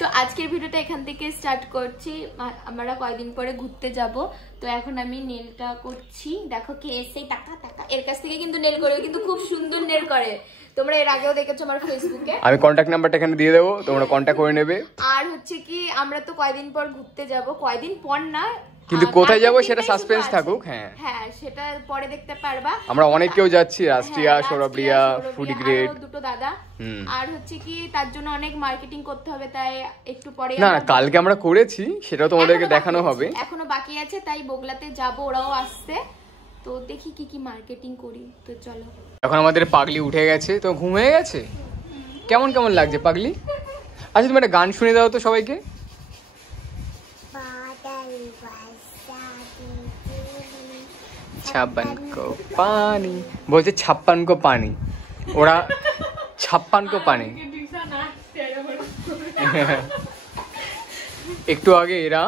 তো আজকের ভিডিওটা এখান থেকে স্টার্ট করছি। আমরা কয়েকদিন পরে ঘুরতে যাব, তো এখন আমি নেলটা করছি। দেখো কে এসে টাকা টাকা, এর কাছ থেকে কিন্তু নেল করে, কিন্তু খুব সুন্দর নেল করে। তোমরা এর আগেও দেখেছো আমার ফেসবুকে। আমি কন্টাক্ট নাম্বারটা এখানে দিয়ে দেবো, তোমরা কন্টাক্ট করে নেবে। আর হচ্ছে কি আমরা তো কয়েকদিন পর ঘুরতে যাব, কয়েকদিন পর না, কিন্তু কোথায় যাব সেটা সাসপেন্স থাকুক। হ্যাঁ হ্যাঁ, সেটা পরে দেখতে পারবা। আমরা অনেক কেউ যাচ্ছি, রাষ্ট্রিয়া, সৌরভ্রিয়া, ফুডি গ্রেড, দুটো দাদা। আর হচ্ছে কি তার জন্য অনেক মার্কেটিং করতে হবে, তাই একটু পরে না কালকে আমরা করেছি, সেটাও তোমাদেরকে দেখানো হবে। এখনো বাকি আছে, তাই বগলাতে যাব, ওরাও আসছে, তো দেখি কি কি মার্কেটিং করি। তো চলো। এখন আমাদের পাগলি উঠে গেছে, তো ঘুম হয়ে গেছে। কেমন কেমন লাগছে পাগলি? আচ্ছা তুমি একটা গান শুনে দাও তো সবাইকে। ছাপ্পান কো পানি বলছে, 56 কো পানি, ওরা 56 কো পানি। একটু আগে এরা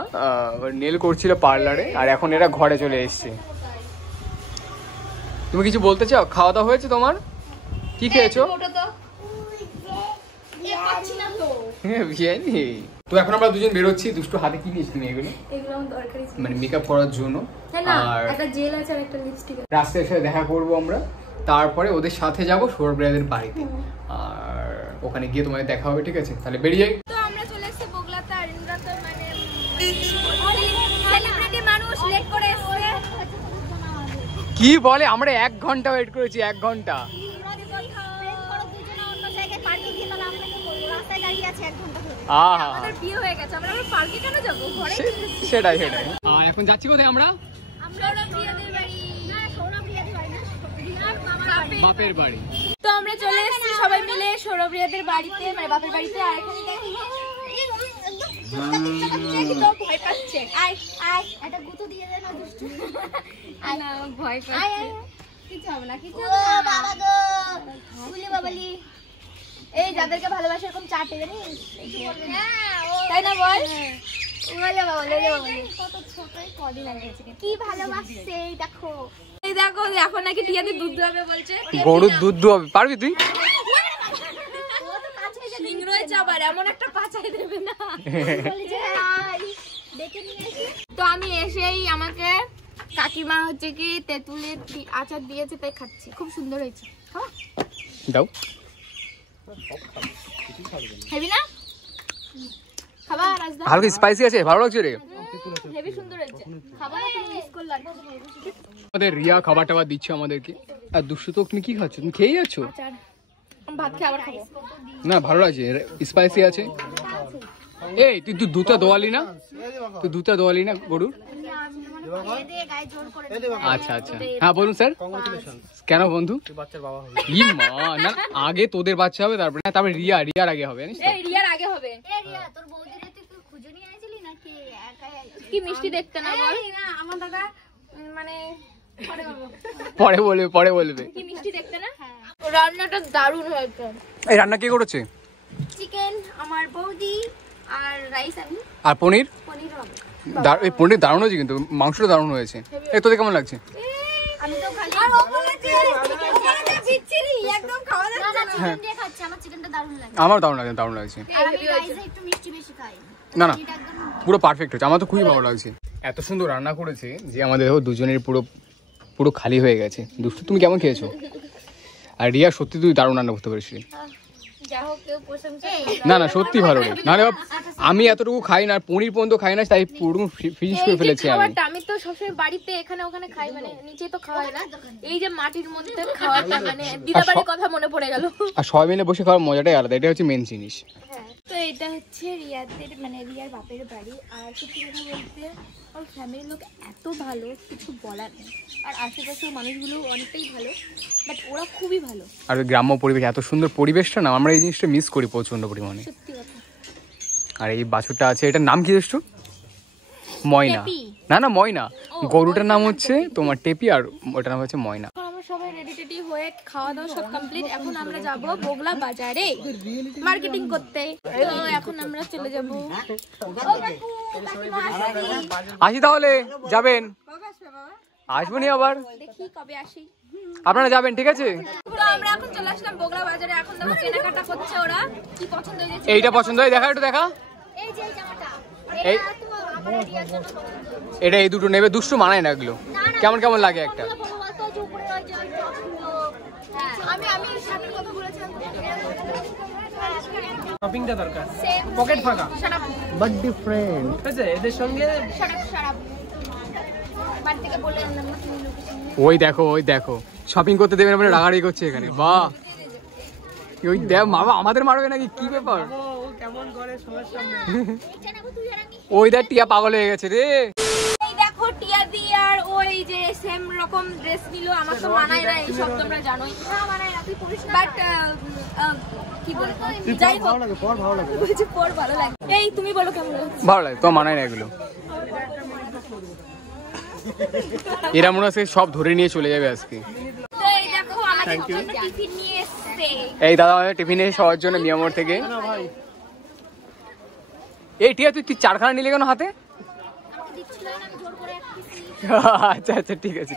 নেল করছিল পার্লারে, আর এখন এরা ঘরে চলে এসছে। তুমি কিছু বলতে চাও? খাওয়া দাওয়া হয়েছে তোমার? কি খেয়েছো? তো এখন আমরা দুজন বেরোচ্ছি। দুষ্টু হাতে কি নিয়েছি তুমি? এগুলো মানে মেকআপ করার জন্য, আর একটা জেল আছে আর একটা লিপস্টিক। রাস্তায় এসে দেখা করবো আমরা, তারপরে ওদের সাথে যাবো সৌরভ্রিয়াদের বাড়িতে, আর ওখানে গিয়ে তোমাদের দেখা হবে। ঠিক আছে, তাহলে বেরিয়ে যাই। তো আমরা চলে এসেছি বগলাতে, আর ইন্দ্রা তো মানে সেলিব্রিটি মানুষ, লেট করে এসেছে। কি বলে? আমরা 1 ঘন্টা ওয়েট করেছি, 1 ঘন্টা। সেটাই সেটাই। এখন যাচ্ছি কোথায় আমরা? বাপের বাড়ি। তো আমরা চলে এসেছি সবাই মিলে সৌরভ্রিয়াদের বাড়িতে, মানে বাপের বাড়িতে। আর এখানে ভয় পাচ্ছে, আয় আয় একটা গুঁতো দিয়ে দে না দুষ্টু। না ভয় পাচ্ছে, কিছু হবে না, কিছু বাবা গো গুলি বাবালি। এই যাদেরকে ভালোবাসে এরকম চাটে জানিস, তাই না বল? ওলে বাবা ওলে বাবা, কত ছোট, কদিন আগে হয়েছে, কি ভালোবাসছে। এই দেখো, এই দেখো, এখন নাকি টিয়াদি দুধ হবে বলছে। গরুর দুধ দুয়াবে, পারবি তুই? এমন একটা পাচাই দেবে না। তো আমি এসেই আমাকে কাকিমা হচ্ছে কি তেঁতুলের আচার দিয়েছে, তাই খাচ্ছি। খুব সুন্দর হয়েছে, দাও। হেভি না? খাবা রাজদা? হালকা স্পাইসি আছে, ভালো লাগছে রে। হেভি সুন্দর হয়েছে, খাবা না? তুমি মিস করলা। আমাদের রিয়া খাবার টাবার দিচ্ছে আমাদেরকে। আর দুষ্টু তো তুমি কি খাচ্ছ? তুমি খেয়ে যাচ্ছ? আচার, ভাত খেয়ে আবার খাবো না, ভালো লাগছে, স্পাইসি আছে। এই তুই দুধটা দোয়ালি না? তুই দুধটা দোয়ালি না গরুর? আচ্ছা আচ্ছা, হ্যাঁ বলুন স্যার। কেন বন্ধু? ই মা, না আগে তোদের বাচ্চা হবে, তারপরে রিয়ার আগে হবে, জানিস তো? রিয়ার আগে হবে। কি মিষ্টি দেখতে না বল? আমার দাদা মানে পরে বলবে। কি মিষ্টি দেখতে না? রান্নাটা দারুণ হয়েছে। এই রান্না কে করেছে? চিকেন আমার বৌদি, আর রাইস আমি। আর পনির? পনির হবে। এই পনির দারুণ হয়েছে, কিন্তু মাংসটা দারুণ হয়েছে। এই তোদের কেমন লাগছে? আমি তো খালি আর ও বলেছে চিকেনটা বিচ্ছিরি, একদম খাওয়া যাচ্ছে না। চিকেন দিয়ে খাচ্ছি, আমার চিকেনটা দারুণ লাগে। আমার দারুণ লাগছে। আমি রাইসে একটু মিষ্টি বেশি খাই। না পুরো পারফেক্ট হয়েছে, আমার তো খুবই ভালো লাগছে। এত সুন্দর রান্না করেছে যে আমাদের দুজনের পুরো খালি হয়ে গেছে। দুষ্টু তুমি কেমন খেয়েছো? আর রিয়া সত্যি তুই দারুণ রান্না করতে পারিস। না সত্যি ভালো রে। নাহলে আমি এতটুকু খাই না, পনির পর্যন্ত খাই না, তাই পুরো ফিনিশ করে ফেলেছি আমি তো সবসময় বাড়িতে এখানে ওখানে খাই, মানে নিচে তো খাওয়াই না। এই যে মাটির মধ্যে খাওয়াটা, মানে দিদাবাড়ির কথা মনে পড়ে গেল। আর সবাই মিলে বসে খাওয়ার মজাটাই আলাদা, এটা হচ্ছে মেন জিনিস। তো এটা হচ্ছে রিয়াদের, মানে রিয়ার বাপের বাড়ি। আর সত্যি কথা বলতে ওর ফ্যামিলির লোক এত ভালো, কিছু বলার নেই। আর আশেপাশের মানুষগুলো অনেকটাই ভালো, বাট ওরা খুবই ভালো। আর গ্রাম্য পরিবেশ, এত সুন্দর পরিবেশটা না, আমরা এই জিনিসটা মিস করি প্রচন্ড পরিমাণে। সত্যি কথা। আর এই বাছুরটা আছে, এটার নাম কি জানিস? ময়না। না ময়না। গরুটার নাম হচ্ছে তোমার টেপি, আর ওটার নাম হচ্ছে ময়না। আমরা সবাই রেডি টেডি হয়ে খাওয়া দাওয়া সব কমপ্লিট। এখন আমরা যাব বগলা বাজারে মার্কেটিং করতে। তো এখন আমরা চলে যাব। আসি তাহলে, যাবেন? আসবো নি আবার, দেখি কবে আসি। আপনারা যাবেন, ঠিক আছে? তো আমরা এখন চলে আসলাম বগলা বাজারে। এখন দেখো কেনাকাটা করছে ওরা, কি পছন্দ হয়েছে। এইটা পছন্দ হয়, দেখা একটু দেখা। এই যে জামাটা এই এটা তো আমার রিয়ার জন্য পছন্দ। এটা এই দুটো নেবে, দুষ্টু মানায় না এগুলো। কেমন কেমন লাগে একটা? আমি শার্টের কথা বলেছিলাম। শপিংটা দরকার, পকেট ফাঁকা বাট ডিফারেন্ট আছে এদের সঙ্গে। বাড়ি থেকে বলে আনলাম না তুমি লোকেশন। ওই দেখো শপিং করতে দেবে না বলে রাগারাগি করছে এখানে। বাহ, ওই দেখ বাবা আমাদের মারবে নাকি, কি ব্যাপার? ও কেমন করে সবার সামনে। ওই দেখ টিয়া পাগল হয়ে গেছে রে। এই দেখো টিয়া দি আর ওই যে সেম রকম ড্রেস নিল। আমার তো মানায় না এই সব, তোমরা জানোই। না মানায় না, তুই পরিস না। বাট কি বলতো, যাই হোক ভালো লাগে, পর ভালো লাগে, বুঝি পর ভালো লাগে। এই তুমি বলো কেমন লাগছে? ভালো লাগে, তো মানায় না এগুলো। এরা মনে হচ্ছে সব ধরে নিয়ে চলে যাবে আজকে। তো এই দেখো আমাদের জন্য টিফিন নিয়ে এসেছে। এই দাদা আমাদের টিফিনে সবার জন্য মিয়ামোর থেকে। এই টিয়া তুই 4খানা নিলে কেন হাতে? আমাকে দিচ্ছিল না, আমি জোর করে একটা দিছি। আচ্ছা আচ্ছা ঠিক আছে।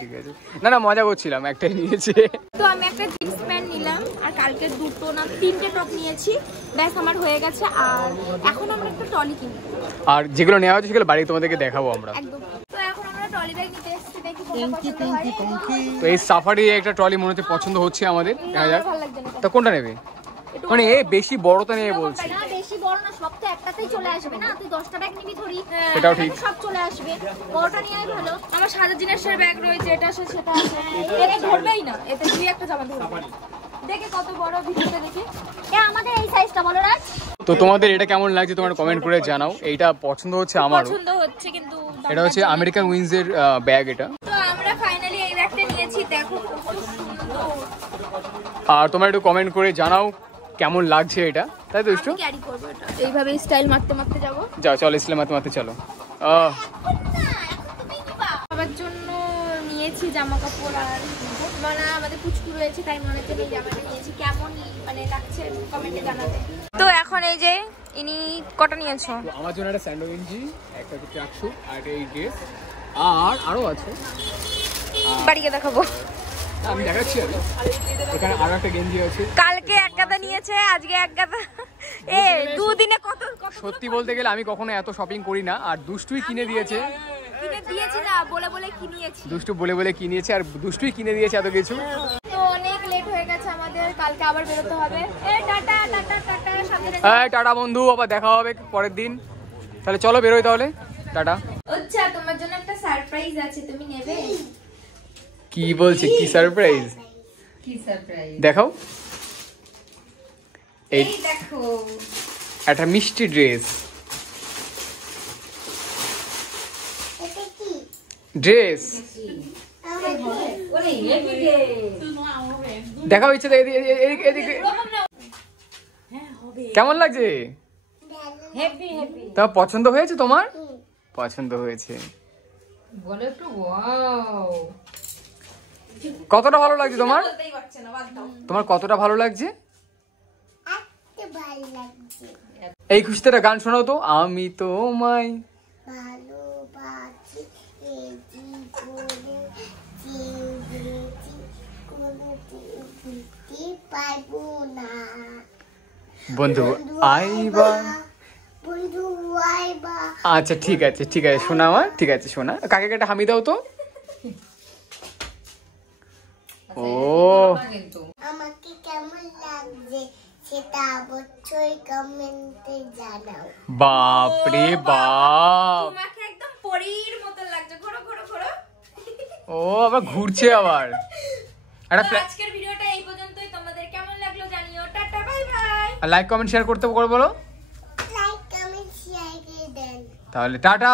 না মজা করছিলাম, একটাই নিয়েছে। তো আমি একটা জিন্স প্যান্ট নিলাম আর কালকে 2 না 3টে টপ নিয়েছি। ব্যাস আমার হয়ে গেছে। আর এখন আমরা একটা ট্রলি কিনবো। আর যেগুলো নেওয়া হচ্ছে সেগুলো বাড়ি তোমাদেরকে দেখাবো আমরা। একদম। তো এখন আমরা ট্রলি ব্যাগ নিতে এসেছি, দেখি কোনটা পছন্দ হয়। তো এই সাফারি একটা ট্রলি মনে হচ্ছে পছন্দ হচ্ছে আমাদের। দেখা যাক ভালো লাগছে না। তো কোনটা নেবে, মানে এ বেশি বড় তো নেবে বলছি। না বেশি বড় না, সব তো একটাতেই চলে আসবে না। তুই 10টা ব্যাগ নিবি ধরি, সেটাও ঠিক। সব চলে আসবে। বড়টা নিয়েই ভালো। আমার সাদা জিনিসের ব্যাগ রয়েছে, এটা আছে সেটা আছে। এটা ধরবেই না, এতে দুই একটা জামা ধরবে। দেখে কত বড় ভিডিওতে দেখে। আমাদের এই সাইজটা বলো রাজ। তো তোমাদের এটা কেমন লাগছে তোমরা কমেন্ট করে জানাও। এইটা পছন্দ হচ্ছে আমারও। পছন্দ হচ্ছে কিন্তু এটা হচ্ছে আমেরিকান উইন্স এর ব্যাগ এটা। তো আমরা ফাইনালি এই ব্যাগটা নিয়েছি, দেখো কত সুন্দর। আর তোমরা একটু কমেন্ট করে জানাও কেমন লাগছে এটা, তাই তো দুষ্টু? আমি ক্যারি করব এটা, এইভাবে স্টাইল মারতে মারতে যাব। যাও চলো ইসলাম মাতে চলো। সবার জন্য নিয়েছি জামা কাপড়। আর মানে আমাদের পুচকু রয়েছে, তাই মনে হচ্ছে এই জামাটা নিয়েছি। কেমন মানে লাগছে কমেন্টে জানাতে। তো এখন এই যে ইনি কটা নিয়েছো? তো আমার জন্য একটা স্যান্ডো গেঞ্জি, একটা ট্র্যাক স্যুট, আর একটা এই ড্রেস, আর আরো আছে। বাড়িকে দেখাবো, আমি দেখাচ্ছি। এখানে আরো একটা গেঞ্জি আছে। কালকে এক গাদা নিয়েছে, আজকে এক গাদা। এ দুদিনে কত কত সত্যি বলতে গেলে আমি কখনো এত শপিং করি না, আর দুষ্টুই কিনে দিয়েছে। কিনে দিয়েছি না, বলে বলে কিনিয়েছি। দুষ্টু বলে কিনিয়েছে, আর দুষ্টুই কিনে দিয়েছে এত কিছু। তো অনেক লেট হয়ে গেছে আমাদের, কালকে আবার বেরোতে হবে। টাটা টাটা টাটা, সামনে টাটা বন্ধু, আবার দেখা হবে পরের দিন। তাহলে চলো বেরোই তাহলে, টাটা। আচ্ছা তোমার জন্য একটা সারপ্রাইজ আছে, তুমি নেবে? কি বলছে, কি সারপ্রাইজ? দেখাও। এই দেখো একটা মিষ্টি ড্রেস। দেখাও ইচ্ছে, কেমন লাগছে? তা পছন্দ হয়েছে তোমার? পছন্দ হয়েছে, বলো একটু। ওয়াও, কতটা ভালো লাগছে তোমার? তোমার কতটা ভালো লাগছে? এই খুশিতে একটা গান শোনাও তো। আমি তোমায় ভালোবাসি, পাইবো না বন্ধু আইবা। বন্ধু আইবা। আচ্ছা ঠিক আছে শোনা আমার, ঠিক আছে শোনা। কাকে একটা হামি দাও তো। ও আমাকে কেমন লাগছে সেটা অবশ্যই কমেন্টে জানাও। বাপ রে বাপ, তোমাকে একদম পরীর মতো লাগছে। ঘোরো ঘোরো ঘোরো। ও আবার ঘুরছে আবার। আজকের ভিডিওটা এই পর্যন্তই। তোমাদের কেমন লাগলো জানিও। Tata bye bye. আর লাইক কমেন্ট শেয়ার করতে বলো। লাইক কমেন্ট শেয়ার করে দেন। তাহলে টাটা।